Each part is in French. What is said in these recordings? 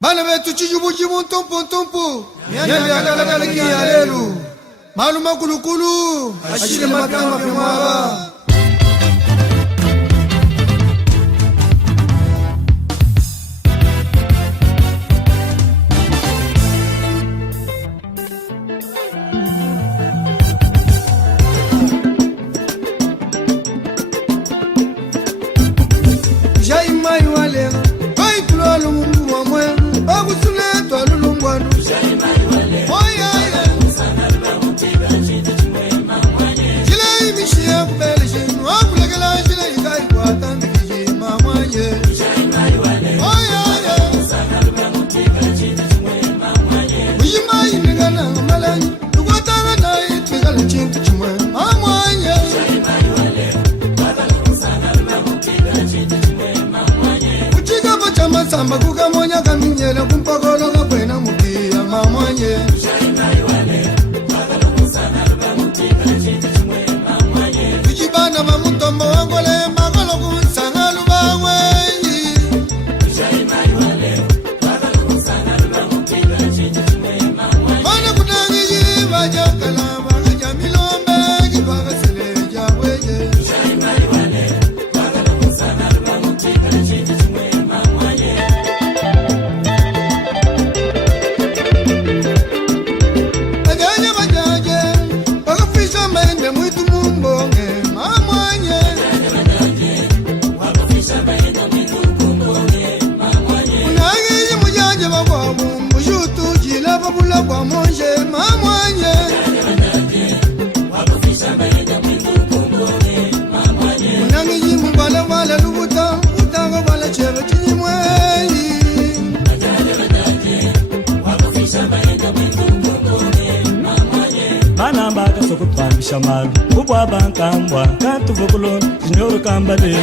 Bana betu chijubujibu ntompo nyanya yakala ki alelu maluma kulukulu ashire makama kumara Jaimai wale ai tulalo mungu wa mwe agusule twalulungwanu Jaimai wale oya Jile mishia kubele shinu akulegela jile ikai kwa tambiki mamanye Jaimai wale oya Ujimai nigana malani Ugotana dai tigala chintu chumwe mamanye Jaimai wale Samba kukamonya kaminyela kumpagolo kapena mukia mamanye Jaimai wale bagalo kusana ruba mutika chiti chumwe mamanye Ujibana mamutombo wangole magolo kusana ruba wenyi Jaimai wale bagalo kusana ruba mutika chiti chumwe mamanye Mana kunangi jiva jakala bagaja milombe kipaga seleja weye Jaimai wale bagalo kusana ruba mutika chiti chumwe Kwa monje mamwanye Unangi jimu bala wala lubuta Utanga wala chero chini mweyi Bana mbaka soko pambisha malu Kubwa bankambwa Katuvukulo Jinyoro kambade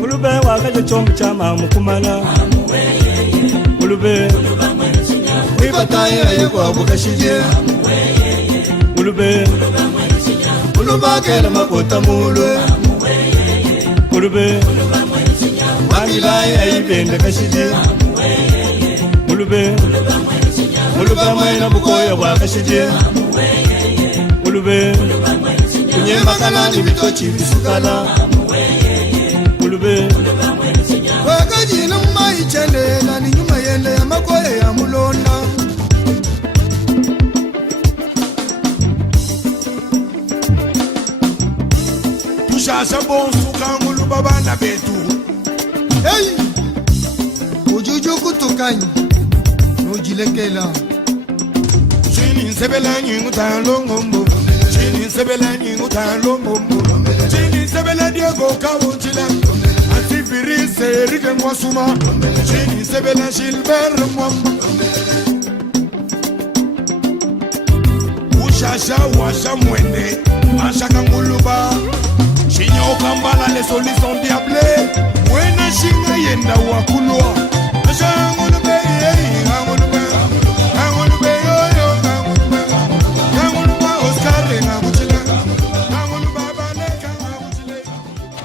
Mulube wakaje chombo cha mamu kumala Mulube Wibataya yekwa bukashije Mulube Muluba kela makota mulwe Mulube Wamilaya ibende kashije Mulube Muluba maina bukoya wakashije Mulube Kunyema kalani bitochi bisukala Mulube Wakajina mumai chende na ninyuma yende ya makoye ya mulona Tushasha bonsuka nguluba bana betu Hey! Ujuju kutukanyi Nujilekela Chini nsebela nyingu talongombo Chini nsebela nyingu talongombo Chini nsebela diego kawuchila Atifiri serike mwasuma Chini nsebela Gilbert mwamba Ushasha washa mwende Ashaka nguluba Shinyo kambala les solutions diablé Mwene shinga yenda wakulwa Asha ngulube ngulube ngulube yo ngulube Oscar ngulube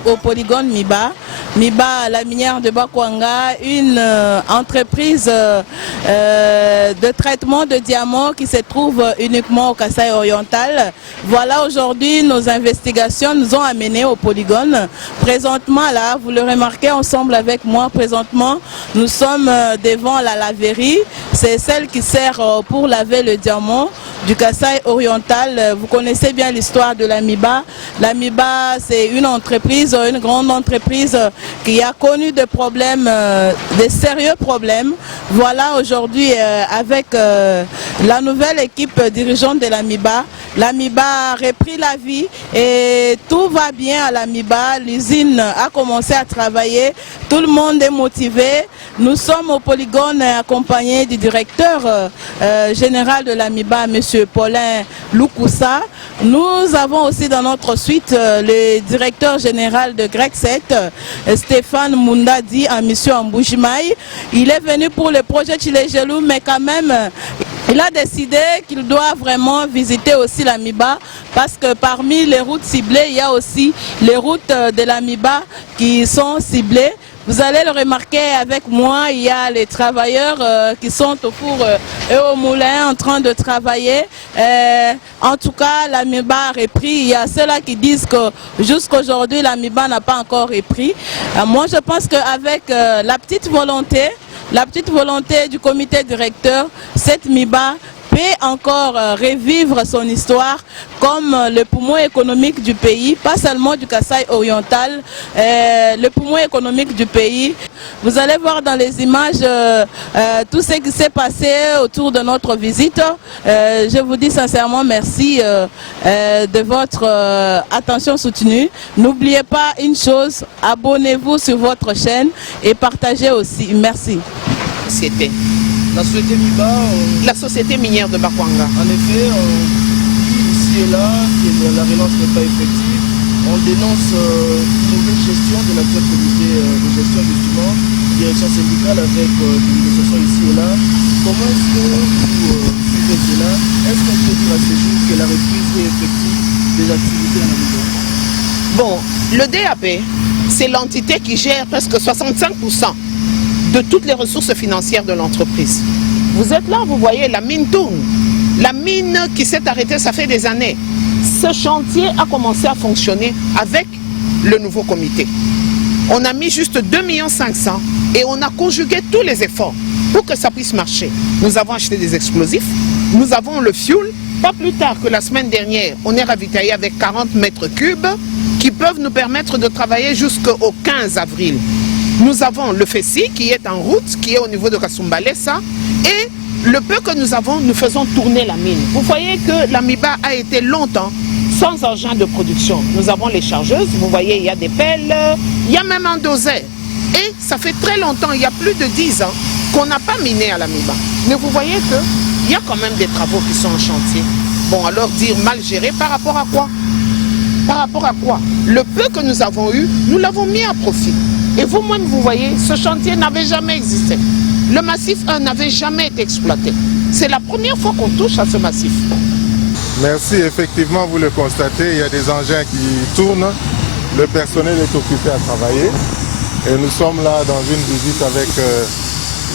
au polygone Miba. Miba, la minière de Bakwanga, une entreprise de traitement de diamants qui se trouve uniquement au Kasaï oriental. Voilà, aujourd'hui, nos investigations nous ont amenés au polygone. Présentement, là, vous le remarquez ensemble avec moi, présentement, nous sommes devant la laverie. C'est celle qui sert pour laver le diamant du Kasaï oriental. Vous connaissez bien l'histoire de la Miba. La Miba, c'est une entreprise, une grande entreprise qui a connu des problèmes, des sérieux problèmes. Voilà, aujourd'hui, avec la nouvelle équipe dirigeante de l'AMIBA. L'AMIBA a repris la vie et tout va bien à l'AMIBA. L'usine a commencé à travailler, tout le monde est motivé. Nous sommes au polygone accompagnés du directeur général de l'AMIBA, M. Paulin Loukoussa. Nous avons aussi dans notre suite le directeur général de Grec 7, Stéphane Moundadi, en mission en Bougimaï. Il est venu pour le projet Chilegelou, mais quand même, il a décidé qu'il doit vraiment visiter aussi l'AMIBA parce que parmi les routes ciblées, il y a aussi les routes de l'AMIBA qui sont ciblées. Vous allez le remarquer avec moi, il y a les travailleurs qui sont au four et au moulin en train de travailler. En tout cas, l'AMIBA a repris. Il y a ceux-là qui disent que jusqu'aujourd'hui, l'AMIBA n'a pas encore repris. Moi, je pense qu'avec la petite volonté du comité directeur, cette MIBA peut encore revivre son histoire comme le poumon économique du pays, pas seulement du Kasaï oriental, le poumon économique du pays. Vous allez voir dans les images tout ce qui s'est passé autour de notre visite. Je vous dis sincèrement merci de votre attention soutenue. N'oubliez pas une chose, abonnez-vous sur votre chaîne et partagez aussi. Merci. La société MIBA, la société minière de Bakwanga. En effet, ici et là, que la relance n'est pas effective. On dénonce une mauvaise gestion de l'actuel comité de gestion justement, direction syndicale avec des négociations ici et là. Comment est-ce que vous suivez cela? Est-ce qu'on peut dire à ce jour que la reprise est effective des activités en MIBA? Bon, le DAP, c'est l'entité qui gère presque 65% de toutes les ressources financières de l'entreprise. Vous êtes là, vous voyez, la mine tourne. La mine qui s'est arrêtée, ça fait des années. Ce chantier a commencé à fonctionner avec le nouveau comité. On a mis juste 2,5 millions et on a conjugué tous les efforts pour que ça puisse marcher. Nous avons acheté des explosifs, nous avons le fuel. Pas plus tard que la semaine dernière, on est ravitaillé avec 40 mètres cubes qui peuvent nous permettre de travailler jusqu'au 15 avril. Nous avons le FESI qui est en route, qui est au niveau de Kasumbalesa, et le peu que nous avons, nous faisons tourner la mine. Vous voyez que l'AMIBA a été longtemps sans engin de production. Nous avons les chargeuses, vous voyez, il y a des pelles, il y a même un dosaire. Et ça fait très longtemps, il y a plus de 10 ans, qu'on n'a pas miné à l'AMIBA. Mais vous voyez qu'il y a quand même des travaux qui sont en chantier. Bon, alors dire mal géré par rapport à quoi? Par rapport à quoi? Le peu que nous avons eu, nous l'avons mis à profit. Et vous-même, vous voyez, ce chantier n'avait jamais existé. Le massif 1 n'avait jamais été exploité. C'est la première fois qu'on touche à ce massif. Merci, effectivement, vous le constatez, il y a des engins qui tournent, le personnel est occupé à travailler. Et nous sommes là dans une visite avec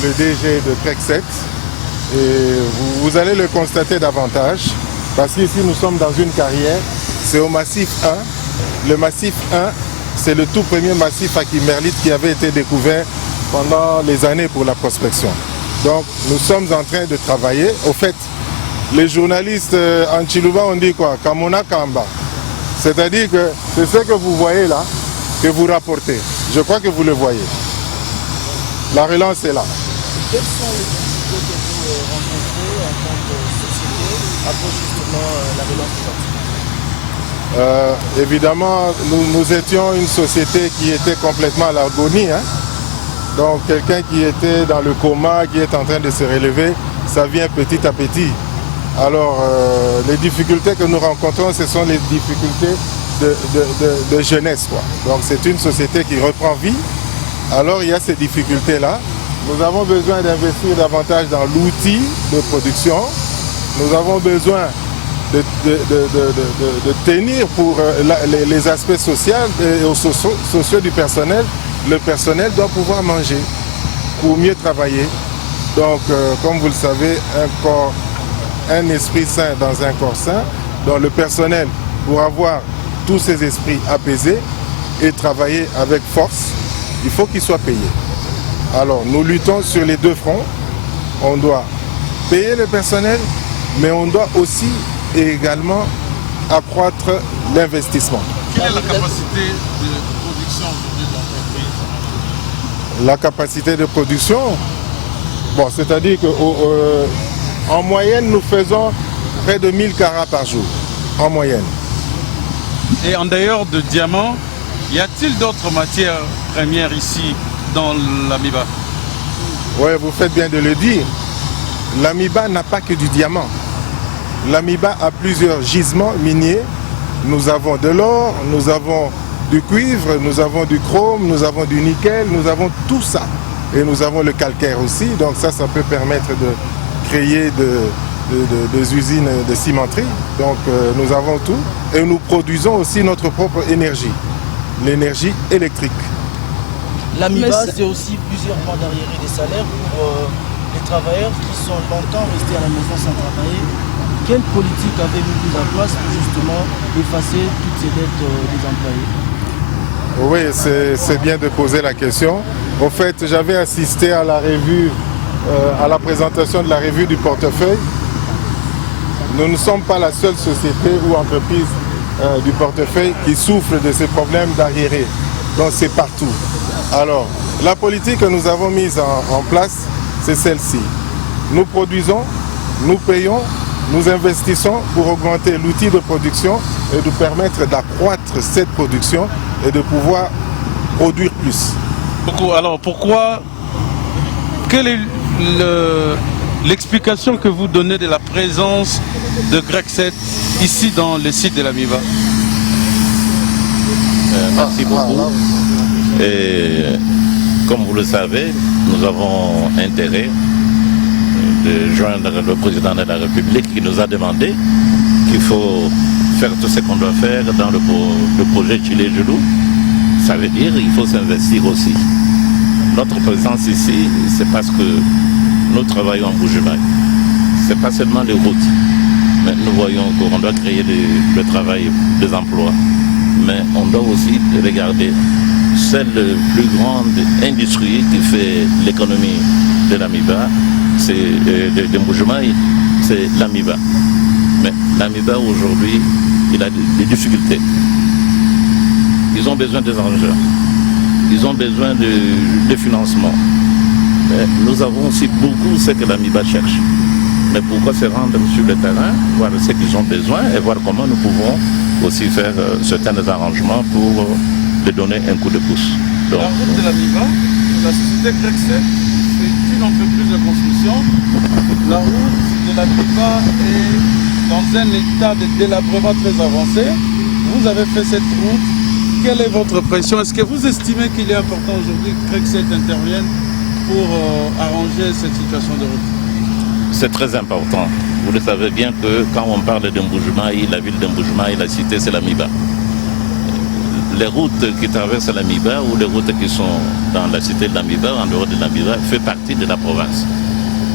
le DG de Grec 7. Et vous allez le constater davantage, parce qu'ici nous sommes dans une carrière, c'est au massif 1. Le massif 1, c'est le tout premier massif à Kimberlite qui avait été découvert pendant les années pour la prospection. Donc nous sommes en train de travailler. Au fait, les journalistes en Chiluba ont dit quoi? Kamona Kamba. C'est-à-dire que c'est ce que vous voyez là, que vous rapportez. Je crois que vous le voyez. La relance est là. Quels sont les difficultés que vous rencontrez en tant que société après justement la relance du chantier? Évidemment, nous étions une société qui était complètement à l'agonie. Hein? Donc quelqu'un qui était dans le coma, qui est en train de se relever, ça vient petit à petit. Alors les difficultés que nous rencontrons, ce sont les difficultés de jeunesse, quoi. Donc c'est une société qui reprend vie. Alors il y a ces difficultés-là. Nous avons besoin d'investir davantage dans l'outil de production. Nous avons besoin de tenir pour les aspects sociaux et sociaux du personnel. Le personnel doit pouvoir manger pour mieux travailler. Donc, comme vous le savez, un esprit sain dans un corps sain. Donc le personnel, pour avoir tous ses esprits apaisés et travailler avec force, il faut qu'il soit payé. Alors, nous luttons sur les deux fronts. On doit payer le personnel, mais on doit aussi et également accroître l'investissement. Quelle est la capacité de production aujourd'hui de l'entreprise? La capacité de production, bon, c'est-à-dire qu'en En moyenne, nous faisons près de 1000 carats par jour, en moyenne. Et en dehors de diamants, y a-t-il d'autres matières premières ici dans l'Amiba? Oui, vous faites bien de le dire. L'Amiba n'a pas que du diamant. L'Amiba a plusieurs gisements miniers. Nous avons de l'or, nous avons du cuivre, nous avons du chrome, nous avons du nickel, nous avons tout ça. Et nous avons le calcaire aussi, donc ça peut permettre de créer des usines de cimenterie. Donc nous avons tout. Et nous produisons aussi notre propre énergie, l'énergie électrique. L'Amiba, c'est aussi plusieurs mois d'arriérés des salaires pour les travailleurs qui sont longtemps restés à la maison sans travailler. Quelle politique avez-vous mise en place pour justement effacer toutes ces dettes des employés? Oui, c'est bien de poser la question. En fait, j'avais assisté à la revue, à la présentation de la revue du portefeuille. Nous ne sommes pas la seule société ou entreprise du portefeuille qui souffre de ces problèmes d'arriérés. Donc c'est partout. Alors, la politique que nous avons mise en place, c'est celle-ci. Nous produisons, nous payons, nous investissons pour augmenter l'outil de production et nous permettre d'accroître cette production et de pouvoir produire plus. Alors pourquoi, quelle est l'explication que vous donnez de la présence de Greg 7 ici dans le site de l'Amiba? Merci beaucoup. Et comme vous le savez, nous avons intérêt de joindre le président de la République qui nous a demandé qu'il faut faire tout ce qu'on doit faire dans le projet Chile-Gelou. Ça veut dire qu'il faut s'investir aussi. Notre présence ici, c'est parce que nous travaillons en Bujumaï. Ce n'est pas seulement les routes, mais nous voyons qu'on doit créer le travail, des emplois. Mais on doit aussi regarder celle plus grande industrie qui fait l'économie de l'Amiba, c'est de Bujumaï, c'est l'Amiba. Mais l'Amiba aujourd'hui, il a des difficultés. Ils ont besoin des engins, ils ont besoin de financement. Mais nous avons aussi beaucoup ce que l'Amiba cherche. Mais pourquoi se rendre sur le terrain, voir ce qu'ils ont besoin et voir comment nous pouvons aussi faire certains arrangements pour leur donner un coup de pouce. Donc, la route de l'Amiba, la société Greg 7, c'est une entreprise de construction. La route de l'Amiba est dans un état de délabrement très avancé. Vous avez fait cette route. Quelle est votre pression? Est-ce que vous estimez qu'il est important aujourd'hui que Greg 7 intervienne pour arranger cette situation de route? C'est très important. Vous le savez bien que quand on parle d'Mbujimai, la ville d'Mbujimai, la cité, c'est l'Amiba. Les routes qui traversent l'Amiba ou les routes qui sont dans la cité de l'Amiba, en dehors de l'Amiba, fait partie de la province.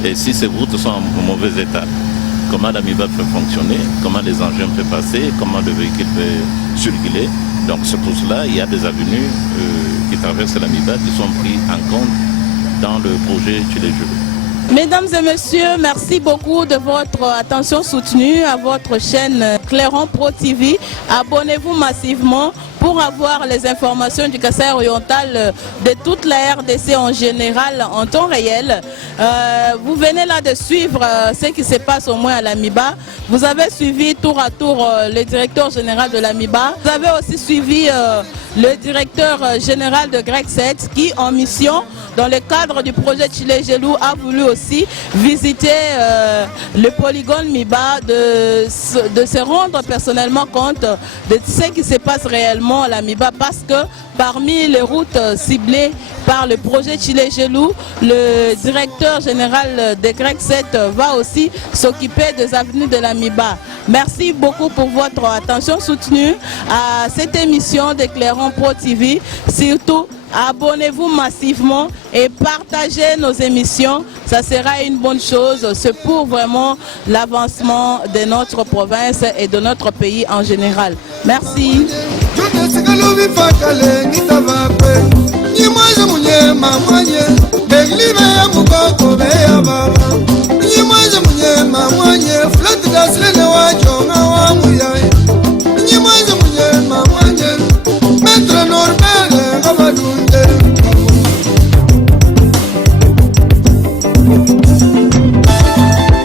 Et si ces routes sont en mauvais état, comment l'Amiba peut fonctionner, comment les engins peuvent passer, comment le véhicule peut circuler. Donc c'est pour cela qu'il y a des avenues qui traversent l'Amiba qui sont prises en compte dans le projet Chile-Gelou. Mesdames et messieurs, merci beaucoup de votre attention soutenue à votre chaîne Clairon Pro TV. Abonnez-vous massivement pour avoir les informations du Kasaï oriental de toute la RDC en général en temps réel. Vous venez là de suivre ce qui se passe au moins à l'Amiba. Vous avez suivi tour à tour le directeur général de l'Amiba. Vous avez aussi suivi le directeur général de Greg 7 qui en mission dans le cadre du projet Chile-Gelou a voulu aussi visiter le polygone Miba, de se rendre personnellement compte de ce qui se passe réellement à la Miba, parce que parmi les routes ciblées par le projet Chile-Gelou, le directeur général de Greg 7 va aussi s'occuper des avenues de la Miba. Merci beaucoup pour votre attention soutenue à cette émission de Clairon Pro TV. Surtout, abonnez-vous massivement et partagez nos émissions. Ça sera une bonne chose. C'est pour vraiment l'avancement de notre province et de notre pays en général. Merci. Maître Norbert